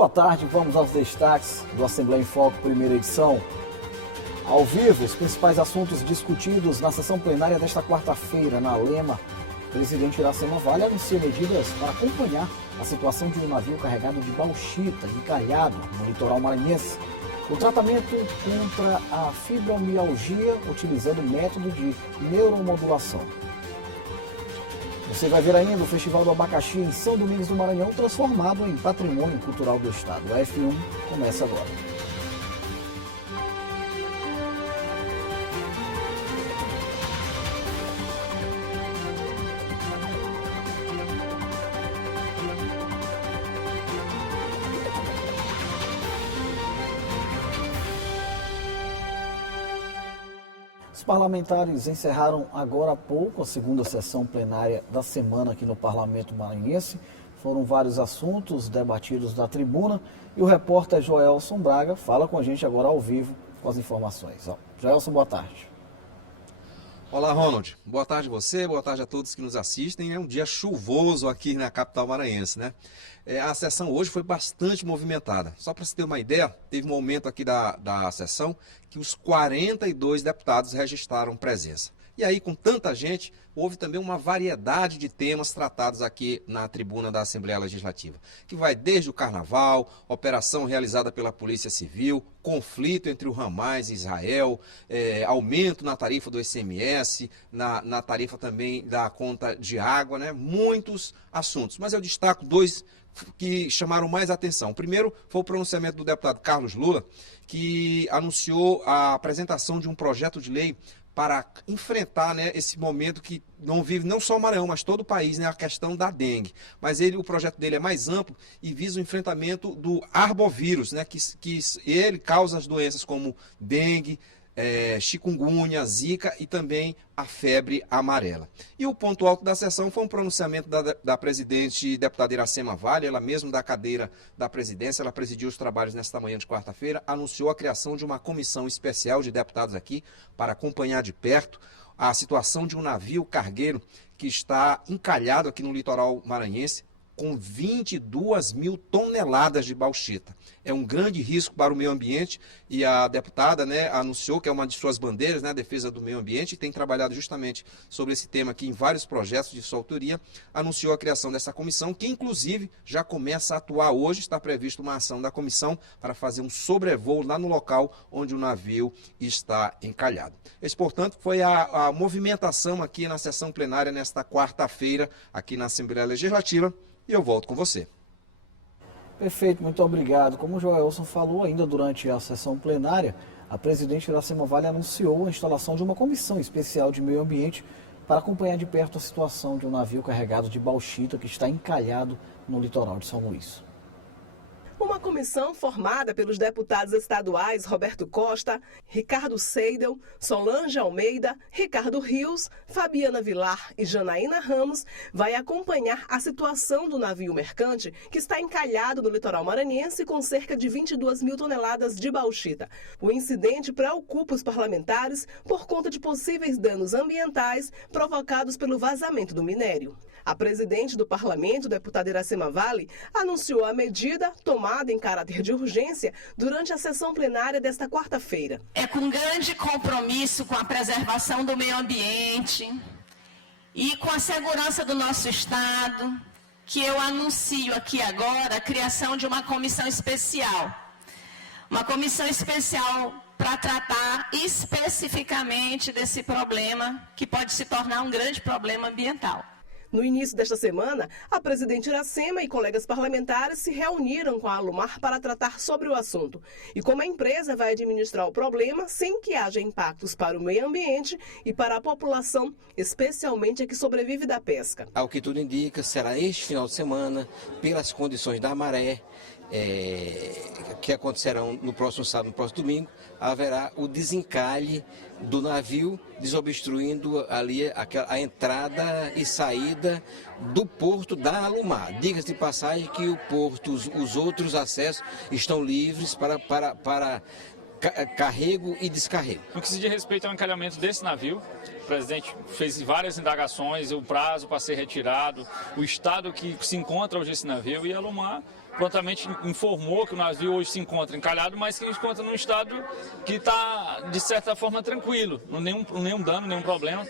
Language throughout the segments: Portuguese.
Boa tarde, vamos aos destaques do Assembleia em Foco, primeira edição. Ao vivo, os principais assuntos discutidos na sessão plenária desta quarta-feira na Lema. O presidente Iracema Vale anuncia medidas para acompanhar a situação de um navio carregado de bauxita encalhado no litoral maranhense. O tratamento contra a fibromialgia utilizando o método de neuromodulação. Você vai ver ainda o Festival do Abacaxi em São Domingos do Maranhão transformado em patrimônio cultural do estado. O F1 começa agora. Os parlamentares encerraram agora há pouco a segunda sessão plenária da semana aqui no Parlamento Maranhense. Foram vários assuntos debatidos da tribuna e o repórter Joelson Braga fala com a gente agora ao vivo com as informações. Joelson, boa tarde. Olá, Ronald. Boa tarde a você, boa tarde a todos que nos assistem. É um dia chuvoso aqui na capital maranhense, né? A sessão hoje foi bastante movimentada. Só para você ter uma ideia, teve um momento aqui da sessão que os 42 deputados registraram presença. E aí, com tanta gente, houve também uma variedade de temas tratados aqui na tribuna da Assembleia Legislativa, que vai desde o Carnaval, operação realizada pela Polícia Civil, conflito entre o Hamas e Israel, aumento na tarifa do ICMS, na tarifa também da conta de água, né? Muitos assuntos. Mas eu destaco dois que chamaram mais atenção. O primeiro foi o pronunciamento do deputado Carlos Lula, que anunciou a apresentação de um projeto de lei para enfrentar, né, esse momento que não vive não só o Maranhão, mas todo o país, né, a questão da dengue. Mas o projeto dele é mais amplo e visa o enfrentamento do arbovírus, né, que ele causa as doenças como dengue, chikungunya, zika e também a febre amarela. E o ponto alto da sessão foi um pronunciamento da presidente deputada Iracema Vale, ela mesma da cadeira da presidência, ela presidiu os trabalhos nesta manhã de quarta-feira, anunciou a criação de uma comissão especial de deputados aqui para acompanhar de perto a situação de um navio cargueiro que está encalhado aqui no litoral maranhense, com 22 mil toneladas de bauxita. É um grande risco para o meio ambiente e a deputada, né, anunciou que é uma de suas bandeiras, né, a defesa do meio ambiente, e tem trabalhado justamente sobre esse tema aqui em vários projetos de sua autoria, anunciou a criação dessa comissão, que inclusive já começa a atuar hoje, está prevista uma ação da comissão para fazer um sobrevoo lá no local onde o navio está encalhado. Esse, portanto, foi a movimentação aqui na sessão plenária nesta quarta-feira, aqui na Assembleia Legislativa. E eu volto com você. Perfeito, muito obrigado. Como o Joelson falou, ainda durante a sessão plenária, a presidente Iracema Vale anunciou a instalação de uma comissão especial de meio ambiente para acompanhar de perto a situação de um navio carregado de bauxita que está encalhado no litoral de São Luís. Uma comissão formada pelos deputados estaduais Roberto Costa, Ricardo Seidel, Solange Almeida, Ricardo Rios, Fabiana Vilar e Janaína Ramos vai acompanhar a situação do navio mercante que está encalhado no litoral maranhense com cerca de 22 mil toneladas de bauxita. O incidente preocupa os parlamentares por conta de possíveis danos ambientais provocados pelo vazamento do minério. A presidente do parlamento, deputada Iracema Vale, anunciou a medida tomada em caráter de urgência durante a sessão plenária desta quarta-feira. É com grande compromisso com a preservação do meio ambiente e com a segurança do nosso Estado que eu anuncio aqui agora a criação de uma comissão especial. Uma comissão especial para tratar especificamente desse problema que pode se tornar um grande problema ambiental. No início desta semana, a presidente Iracema e colegas parlamentares se reuniram com a Alumar para tratar sobre o assunto e como a empresa vai administrar o problema sem que haja impactos para o meio ambiente e para a população, especialmente a que sobrevive da pesca. Ao que tudo indica, será este final de semana, pelas condições da maré, que acontecerão no próximo sábado, no próximo domingo, haverá o desencalhe do navio, desobstruindo ali a entrada e saída do porto da Alumar. Diga-se de passagem que o porto, os outros acessos estão livres para carrego e descarrego. No que se diz respeito ao encalhamento desse navio, o presidente fez várias indagações, o prazo para ser retirado, o estado que se encontra hoje esse navio, e a Alumar prontamente informou que o navio hoje se encontra encalhado, mas que se encontra num estado que está, de certa forma, tranquilo, nenhum dano, nenhum problema.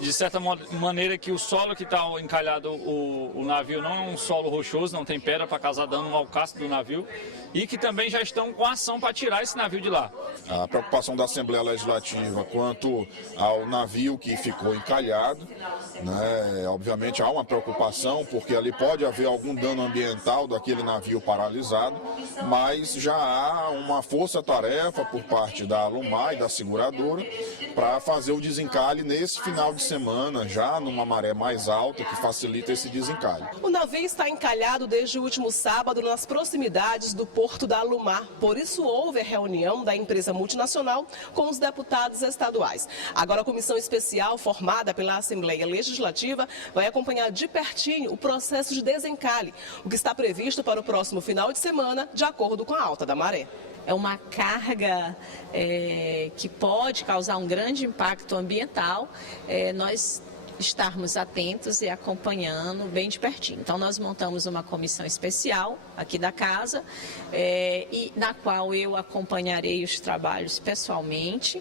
De certa maneira que o solo que está encalhado o navio não é um solo rochoso, não tem pedra para causar dano ao casco do navio, e que também já estão com ação para tirar esse navio de lá. A preocupação da Assembleia Legislativa quanto ao navio que ficou encalhado, né, obviamente há uma preocupação porque ali pode haver algum dano ambiental daquele navio paralisado, mas já há uma força-tarefa por parte da Alumar e da seguradora para fazer o desencalhe nesse final de semana, já numa maré mais alta, que facilita esse desencalhe. O navio está encalhado desde o último sábado nas proximidades do porto da Alumar. Por isso houve a reunião da empresa multinacional com os deputados estaduais. Agora a comissão especial formada pela Assembleia Legislativa vai acompanhar de pertinho o processo de desencalhe, o que está previsto para o próximo final de semana, de acordo com a alta da maré. É uma carga que pode causar um grande impacto ambiental. Nós estarmos atentos e acompanhando bem de pertinho. Então, nós montamos uma comissão especial aqui da casa, e na qual eu acompanharei os trabalhos pessoalmente.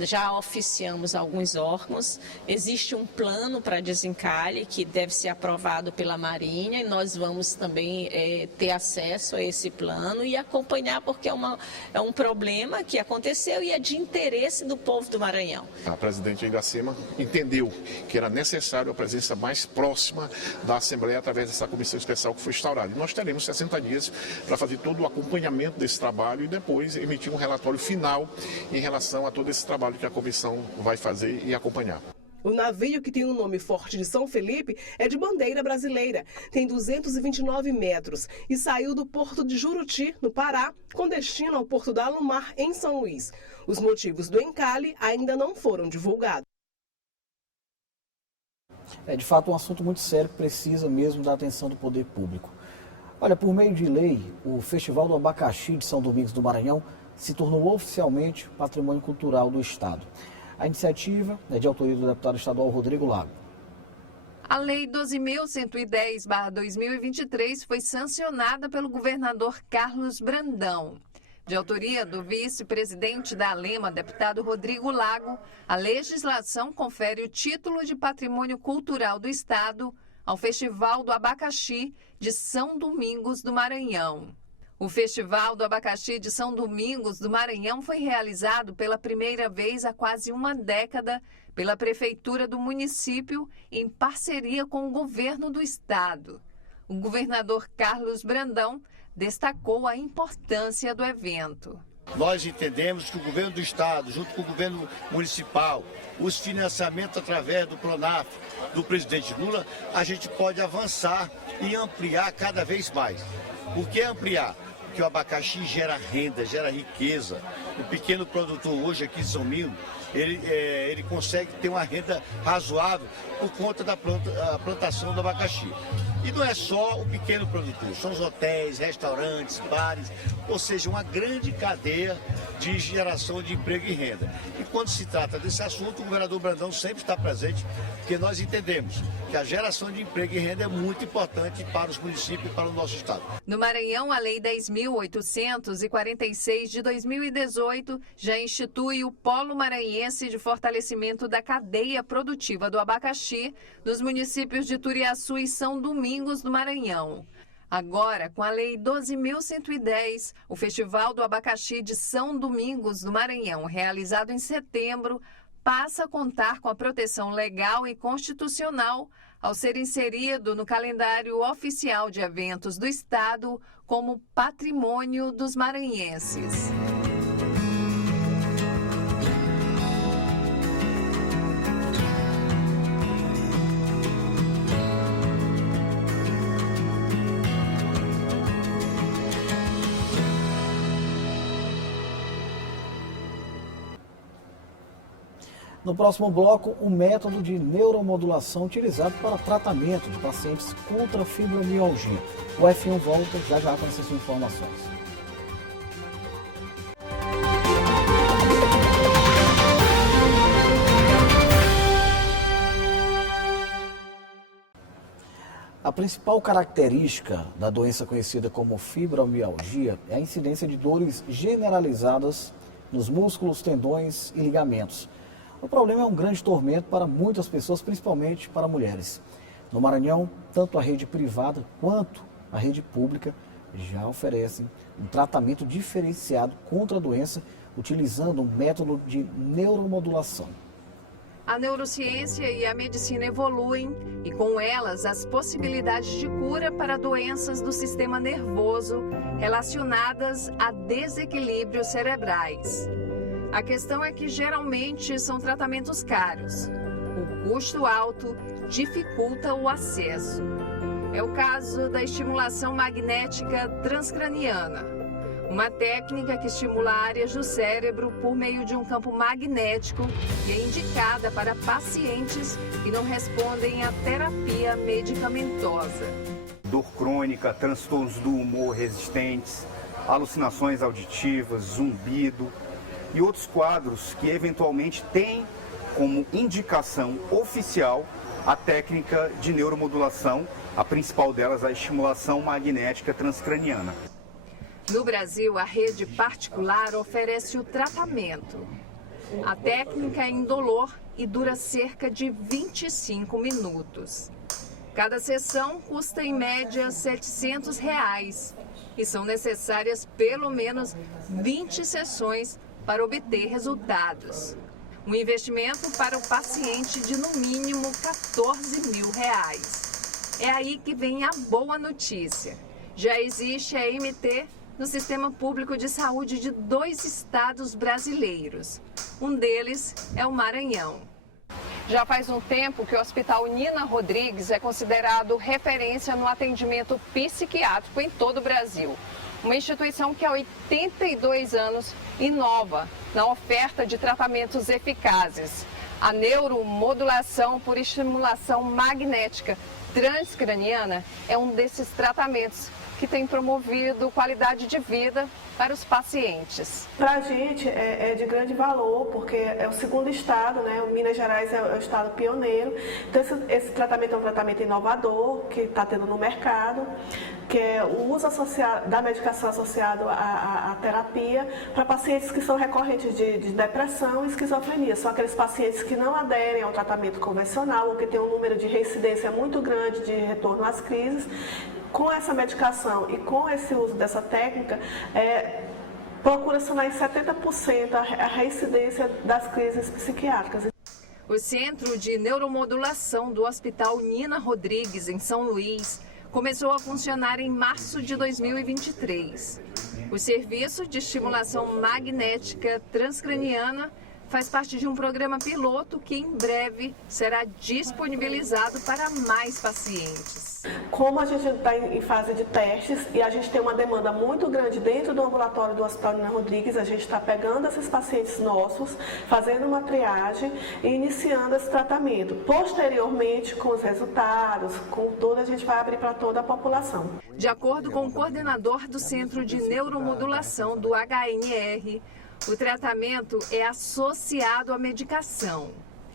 Já oficiamos alguns órgãos, existe um plano para desencalhe que deve ser aprovado pela Marinha, e nós vamos também ter acesso a esse plano e acompanhar, porque é um problema que aconteceu e é de interesse do povo do Maranhão. A presidente Iracema entendeu que era necessário a presença mais próxima da Assembleia através dessa comissão especial que foi instaurada. E nós teremos 60 dias para fazer todo o acompanhamento desse trabalho e depois emitir um relatório final em relação a todo esse trabalho que a comissão vai fazer e acompanhar. O navio, que tem o nome forte de São Felipe, é de bandeira brasileira. Tem 229 metros e saiu do porto de Juruti, no Pará, com destino ao porto da Alumar, em São Luís. Os motivos do encalhe ainda não foram divulgados. É de fato um assunto muito sério que precisa mesmo da atenção do poder público. Olha, por meio de lei, o Festival do Abacaxi de São Domingos do Maranhão se tornou oficialmente patrimônio cultural do Estado. A iniciativa é de autoria do deputado estadual Rodrigo Lago. A Lei 12.110/2023 foi sancionada pelo governador Carlos Brandão. De autoria do vice-presidente da ALEMA, deputado Rodrigo Lago, a legislação confere o título de Patrimônio Cultural do Estado ao Festival do Abacaxi de São Domingos do Maranhão. O Festival do Abacaxi de São Domingos do Maranhão foi realizado pela primeira vez há quase uma década pela Prefeitura do município em parceria com o governo do estado. O governador Carlos Brandão destacou a importância do evento. Nós entendemos que o governo do estado, junto com o governo municipal, os financiamentos através do Pronaf, do presidente Lula, a gente pode avançar e ampliar cada vez mais. Por que ampliar? Porque o abacaxi gera renda, gera riqueza. O pequeno produtor hoje aqui em São Domingos, ele consegue ter uma renda razoável por conta da plantação do abacaxi. E não é só o pequeno produtor, são os hotéis, restaurantes, bares, ou seja, uma grande cadeia de geração de emprego e renda. E quando se trata desse assunto, o governador Brandão sempre está presente, porque nós entendemos que a geração de emprego e renda é muito importante para os municípios e para o nosso estado. No Maranhão, a Lei 10.846 de 2018 já institui o Polo Maranhense de Fortalecimento da Cadeia Produtiva do Abacaxi nos municípios de Turiaçu e São Domingos do Maranhão. Agora, com a Lei 12.110, o Festival do Abacaxi de São Domingos do Maranhão, realizado em setembro, passa a contar com a proteção legal e constitucional ao ser inserido no calendário oficial de eventos do Estado como patrimônio dos maranhenses. No próximo bloco, o método de neuromodulação utilizado para tratamento de pacientes contra fibromialgia. O F1 volta já com essas informações. A principal característica da doença conhecida como fibromialgia é a incidência de dores generalizadas nos músculos, tendões e ligamentos. O problema é um grande tormento para muitas pessoas, principalmente para mulheres. No Maranhão, tanto a rede privada quanto a rede pública já oferecem um tratamento diferenciado contra a doença, utilizando um método de neuromodulação. A neurociência e a medicina evoluem e, com elas, as possibilidades de cura para doenças do sistema nervoso relacionadas a desequilíbrios cerebrais. A questão é que, geralmente, são tratamentos caros. O custo alto dificulta o acesso. É o caso da estimulação magnética transcraniana, uma técnica que estimula áreas do cérebro por meio de um campo magnético e é indicada para pacientes que não respondem à terapia medicamentosa. Dor crônica, transtornos do humor resistentes, alucinações auditivas, zumbido e outros quadros que eventualmente têm como indicação oficial a técnica de neuromodulação, a principal delas a estimulação magnética transcraniana. No Brasil, a rede particular oferece o tratamento. A técnica é indolor e dura cerca de 25 minutos. Cada sessão custa em média R$ 700 e são necessárias pelo menos 20 sessões para obter resultados. Um investimento para o paciente de no mínimo R$ 14 mil. É aí que vem a boa notícia. Já existe a MT no Sistema Público de Saúde de 2 estados brasileiros. Um deles é o Maranhão. Já faz um tempo que o Hospital Nina Rodrigues é considerado referência no atendimento psiquiátrico em todo o Brasil. Uma instituição que há 82 anos inova na oferta de tratamentos eficazes. A neuromodulação por estimulação magnética transcraniana é um desses tratamentos que tem promovido qualidade de vida para os pacientes. Para a gente é de grande valor, porque é o segundo estado, né? O Minas Gerais é o estado pioneiro. Então esse tratamento é um tratamento inovador que está tendo no mercado, que é o uso da medicação associado à terapia para pacientes que são recorrentes de depressão e esquizofrenia. São aqueles pacientes que não aderem ao tratamento convencional ou que têm um número de reincidência muito grande de retorno às crises. Com essa medicação e com esse uso dessa técnica, procura sanar em 70% a reincidência das crises psiquiátricas. O Centro de Neuromodulação do Hospital Nina Rodrigues, em São Luís, começou a funcionar em março de 2023. O serviço de estimulação magnética transcraniana faz parte de um programa piloto que em breve será disponibilizado para mais pacientes. Como a gente está em fase de testes e a gente tem uma demanda muito grande dentro do ambulatório do Hospital Nina Rodrigues, a gente está pegando esses pacientes nossos, fazendo uma triagem e iniciando esse tratamento. Posteriormente, com os resultados, com tudo, a gente vai abrir para toda a população. De acordo com o coordenador do Centro de Neuromodulação do HNR, o tratamento é associado à medicação.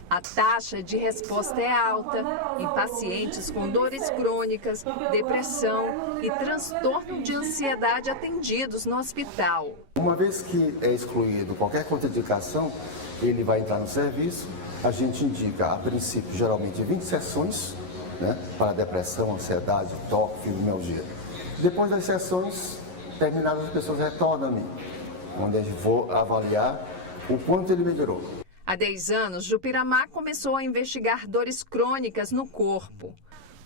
A taxa de resposta é alta em pacientes com dores crônicas, depressão e transtorno de ansiedade atendidos no hospital. Uma vez que é excluído qualquer contraindicação, ele vai entrar no serviço. A gente indica, a princípio, geralmente 20 sessões, né, para depressão, ansiedade, toque, fibromialgia. Depois das sessões terminadas, as pessoas retornam a mim, onde eu vou avaliar o quanto ele melhorou. Há 10 anos, Jupiramá começou a investigar dores crônicas no corpo.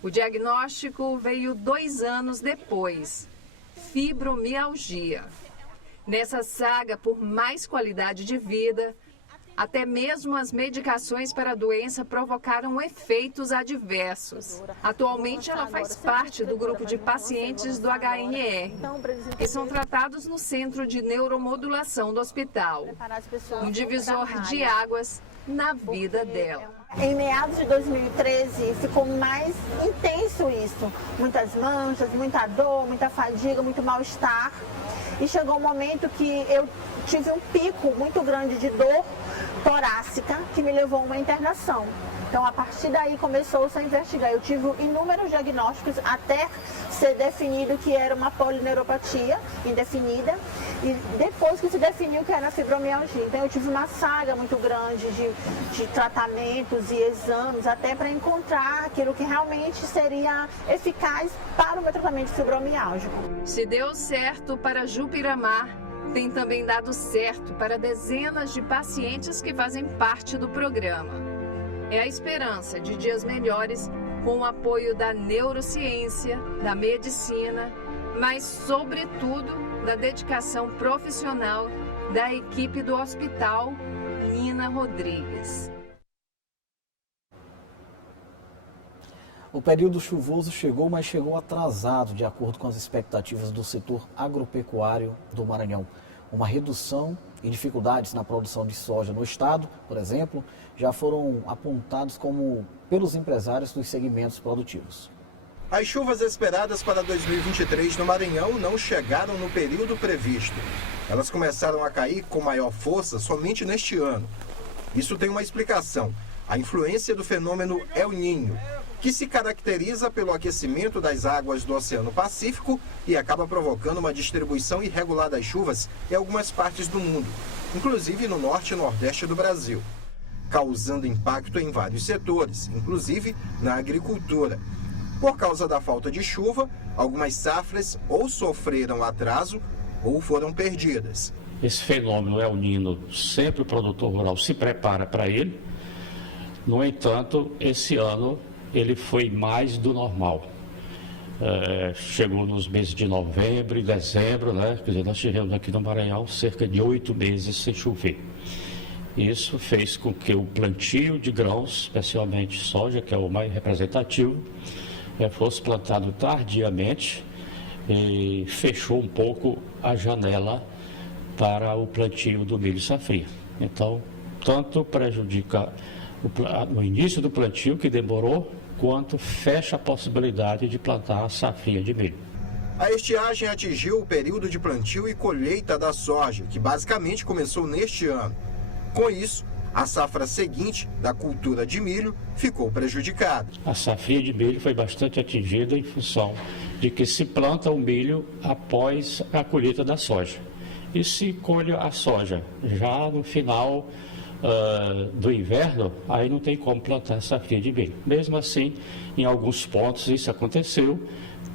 O diagnóstico veio 2 anos depois: fibromialgia. Nessa saga por mais qualidade de vida, até mesmo as medicações para a doença provocaram efeitos adversos. Atualmente, ela faz parte do grupo de pacientes do HNR, que são tratados no Centro de Neuromodulação do hospital. Um divisor de águas na vida dela. Em meados de 2013, ficou mais intenso isso. Muitas manchas, muita dor, muita fadiga, muito mal-estar. E chegou um momento que eu tive um pico muito grande de dor torácica que me levou a uma internação. Então, a partir daí, começou-se a investigar. Eu tive inúmeros diagnósticos até ser definido que era uma polineuropatia indefinida e depois que se definiu que era fibromialgia. Então, eu tive uma saga muito grande de tratamentos e exames até para encontrar aquilo que realmente seria eficaz para o meu tratamento fibromialgico. Se deu certo para Jupiramar, tem também dado certo para dezenas de pacientes que fazem parte do programa. É a esperança de dias melhores com o apoio da neurociência, da medicina, mas, sobretudo, da dedicação profissional da equipe do Hospital Nina Rodrigues. O período chuvoso chegou, mas chegou atrasado, de acordo com as expectativas do setor agropecuário do Maranhão. Uma redução e dificuldades na produção de soja no estado, por exemplo, já foram apontados como pelos empresários dos segmentos produtivos. As chuvas esperadas para 2023 no Maranhão não chegaram no período previsto. Elas começaram a cair com maior força somente neste ano. Isso tem uma explicação: a influência do fenômeno El Niño, que se caracteriza pelo aquecimento das águas do Oceano Pacífico e acaba provocando uma distribuição irregular das chuvas em algumas partes do mundo, inclusive no norte e nordeste do Brasil, causando impacto em vários setores, inclusive na agricultura. Por causa da falta de chuva, algumas safras ou sofreram atraso ou foram perdidas. Esse fenômeno El Niño, sempre o produtor rural se prepara para ele. No entanto, esse ano ele foi mais do normal. Chegou nos meses de novembro e dezembro, né? Quer dizer, nós tivemos aqui no Maranhão cerca de 8 meses sem chover. Isso fez com que o plantio de grãos, especialmente soja, que é o mais representativo, fosse plantado tardiamente e fechou um pouco a janela para o plantio do milho safrinha. Então, tanto prejudica no início do plantio, que demorou, quanto fecha a possibilidade de plantar a safrinha de milho. A estiagem atingiu o período de plantio e colheita da soja, que basicamente começou neste ano. Com isso, a safra seguinte da cultura de milho ficou prejudicada. A safrinha de milho foi bastante atingida em função de que se planta o milho após a colheita da soja. E se colhe a soja já no final do inverno, aí não tem como plantar safrinha de milho. Mesmo assim, em alguns pontos isso aconteceu,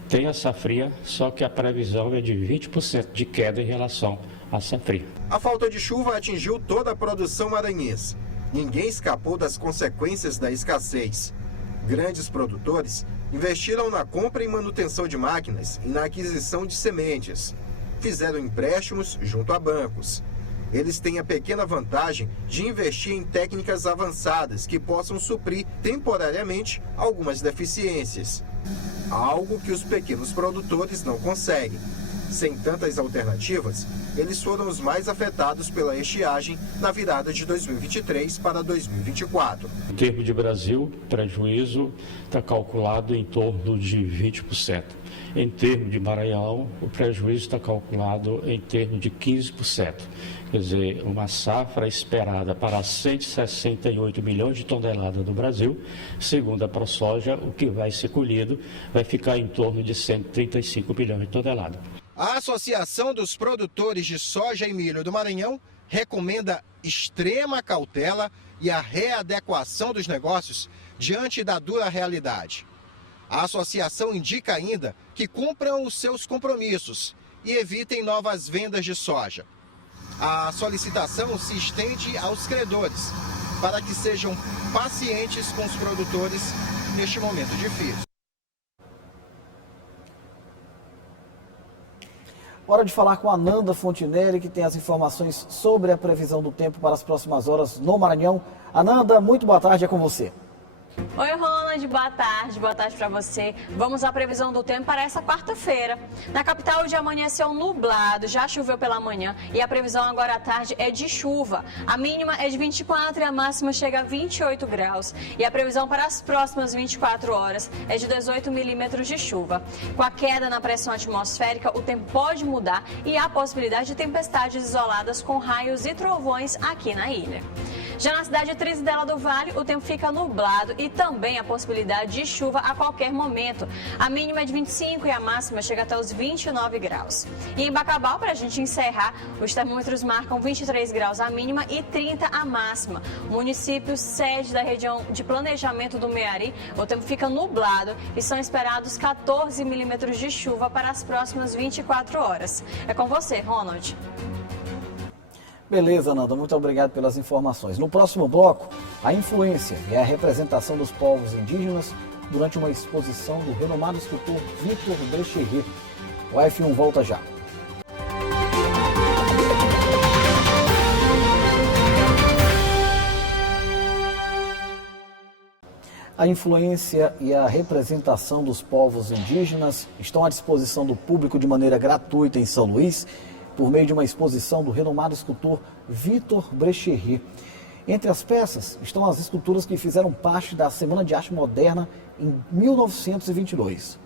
tem a safrinha, só que a previsão é de 20% de queda em relação à safrinha. A falta de chuva atingiu toda a produção maranhense. Ninguém escapou das consequências da escassez. Grandes produtores investiram na compra e manutenção de máquinas e na aquisição de sementes. Fizeram empréstimos junto a bancos. Eles têm a pequena vantagem de investir em técnicas avançadas que possam suprir temporariamente algumas deficiências. Algo que os pequenos produtores não conseguem. Sem tantas alternativas, eles foram os mais afetados pela estiagem na virada de 2023 para 2024. Em termos de Brasil, o prejuízo está calculado em torno de 20%. Em termos de Maranhão, o prejuízo está calculado em termos de 15%. Quer dizer, uma safra esperada para 168 milhões de toneladas no Brasil, segundo a ProSoja, o que vai ser colhido vai ficar em torno de 135 milhões de toneladas. A Associação dos Produtores de Soja e Milho do Maranhão recomenda extrema cautela e a readequação dos negócios diante da dura realidade. A associação indica ainda que cumpram os seus compromissos e evitem novas vendas de soja. A solicitação se estende aos credores, para que sejam pacientes com os produtores neste momento difícil. Hora de falar com a Nanda Fontinelli, que tem as informações sobre a previsão do tempo para as próximas horas no Maranhão. Ananda, muito boa tarde, é com você. Oi, Ronald, boa tarde para você. Vamos à previsão do tempo para essa quarta-feira. Na capital, o dia amanheceu nublado, já choveu pela manhã e a previsão agora à tarde é de chuva. A mínima é de 24 e a máxima chega a 28 graus. E a previsão para as próximas 24 horas é de 18 milímetros de chuva. Com a queda na pressão atmosférica, o tempo pode mudar e há possibilidade de tempestades isoladas com raios e trovões aqui na ilha. Já na cidade de Trizidela do Vale, o tempo fica nublado e também a possibilidade de chuva a qualquer momento. A mínima é de 25 e a máxima chega até os 29 graus. E em Bacabal, para a gente encerrar, os termômetros marcam 23 graus a mínima e 30 a máxima. O município sede da região de planejamento do Meari, o tempo fica nublado e são esperados 14 milímetros de chuva para as próximas 24 horas. É com você, Ronald. Beleza, Nanda, muito obrigado pelas informações. No próximo bloco, a influência e a representação dos povos indígenas durante uma exposição do renomado escultor Victor Brecheret. O F1 volta já. A influência e a representação dos povos indígenas estão à disposição do público de maneira gratuita em São Luís, por meio de uma exposição do renomado escultor Victor Brecheret. Entre as peças estão as esculturas que fizeram parte da Semana de Arte Moderna em 1922.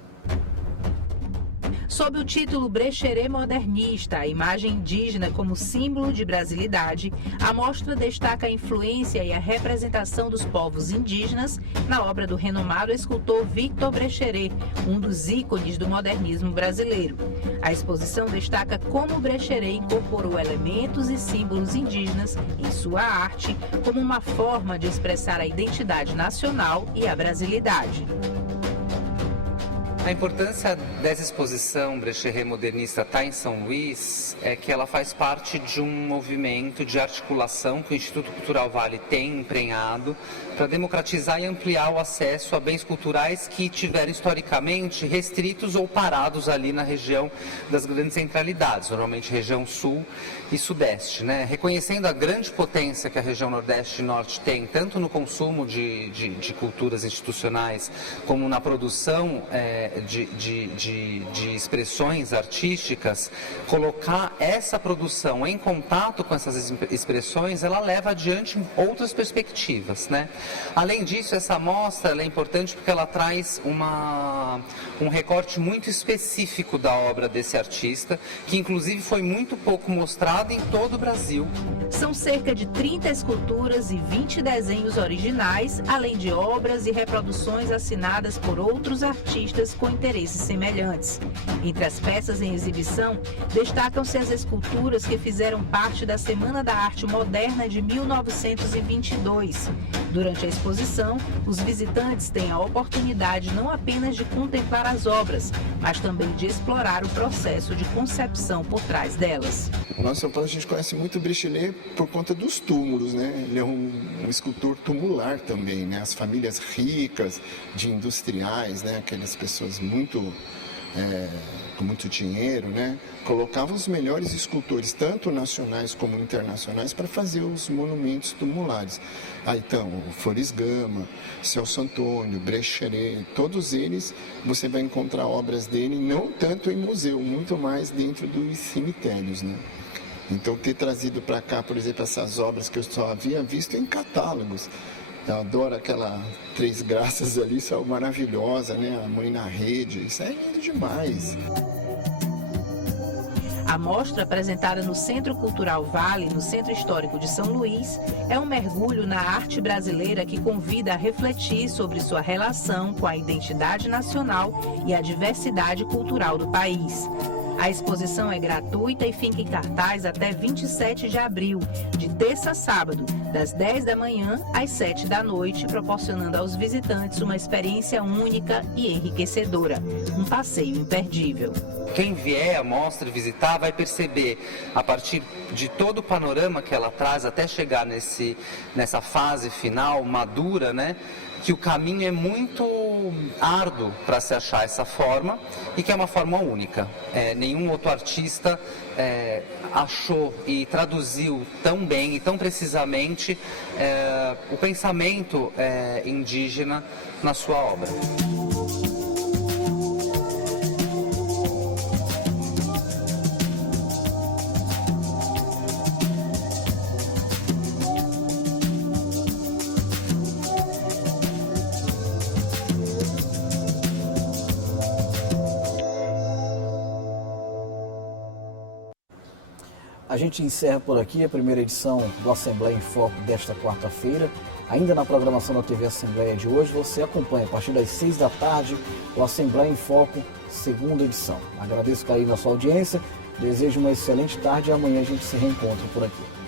Sob o título Brecheret Modernista, a imagem indígena como símbolo de brasilidade, a mostra destaca a influência e a representação dos povos indígenas na obra do renomado escultor Victor Brecheret, um dos ícones do modernismo brasileiro. A exposição destaca como Brecheret incorporou elementos e símbolos indígenas em sua arte como uma forma de expressar a identidade nacional e a brasilidade. A importância dessa exposição Brecheret Modernista está em São Luís é que ela faz parte de um movimento de articulação que o Instituto Cultural Vale tem empenhado para democratizar e ampliar o acesso a bens culturais que tiveram historicamente restritos ou parados ali na região das grandes centralidades, normalmente região sul e sudeste, né? Reconhecendo a grande potência que a região nordeste e norte tem, tanto no consumo de culturas institucionais, como na produção de expressões artísticas, colocar essa produção em contato com essas expressões, ela leva adiante outras perspectivas, né? Além disso, essa mostra ela é importante porque ela traz um recorte muito específico da obra desse artista, que inclusive foi muito pouco mostrado em todo o Brasil. São cerca de 30 esculturas e 20 desenhos originais, além de obras e reproduções assinadas por outros artistas com interesses semelhantes. Entre as peças em exibição, destacam-se as esculturas que fizeram parte da Semana da Arte Moderna de 1922. Durante a exposição, os visitantes têm a oportunidade não apenas de contemplar as obras, mas também de explorar o processo de concepção por trás delas. Lá em São Paulo a gente conhece muito o Brecheret por conta dos túmulos, né? Ele é um escultor tumular também, né? As famílias ricas de industriais, né? Aquelas pessoas com muito dinheiro, né? Colocavam os melhores escultores, tanto nacionais como internacionais, para fazer os monumentos tumulares. Aí então, o Floris Gama, Celso Antônio, Brecheret, todos eles você vai encontrar obras dele, não tanto em museu, muito mais dentro dos cemitérios, né? Então, ter trazido para cá, por exemplo, essas obras que eu só havia visto em catálogos. Eu adoro aquela Três Graças ali, são maravilhosa, né? A Mãe na Rede, isso é lindo demais. A mostra, apresentada no Centro Cultural Vale, no Centro Histórico de São Luís, é um mergulho na arte brasileira que convida a refletir sobre sua relação com a identidade nacional e a diversidade cultural do país. A exposição é gratuita e fica em cartaz até 27 de abril, de terça a sábado, das 10 da manhã às 7 da noite, proporcionando aos visitantes uma experiência única e enriquecedora, um passeio imperdível. Quem vier à mostra visitar vai perceber, a partir de todo o panorama que ela traz até chegar nessa fase final, madura, né? Que o caminho é muito árduo para se achar essa forma e que é uma forma única. Nenhum outro artista achou e traduziu tão bem e tão precisamente o pensamento indígena na sua obra. A gente encerra por aqui a primeira edição do Assembleia em Foco desta quarta-feira. Ainda na programação da TV Assembleia de hoje, você acompanha a partir das 6 da tarde o Assembleia em Foco, segunda edição. Agradeço o carinho da sua audiência, desejo uma excelente tarde e amanhã a gente se reencontra por aqui.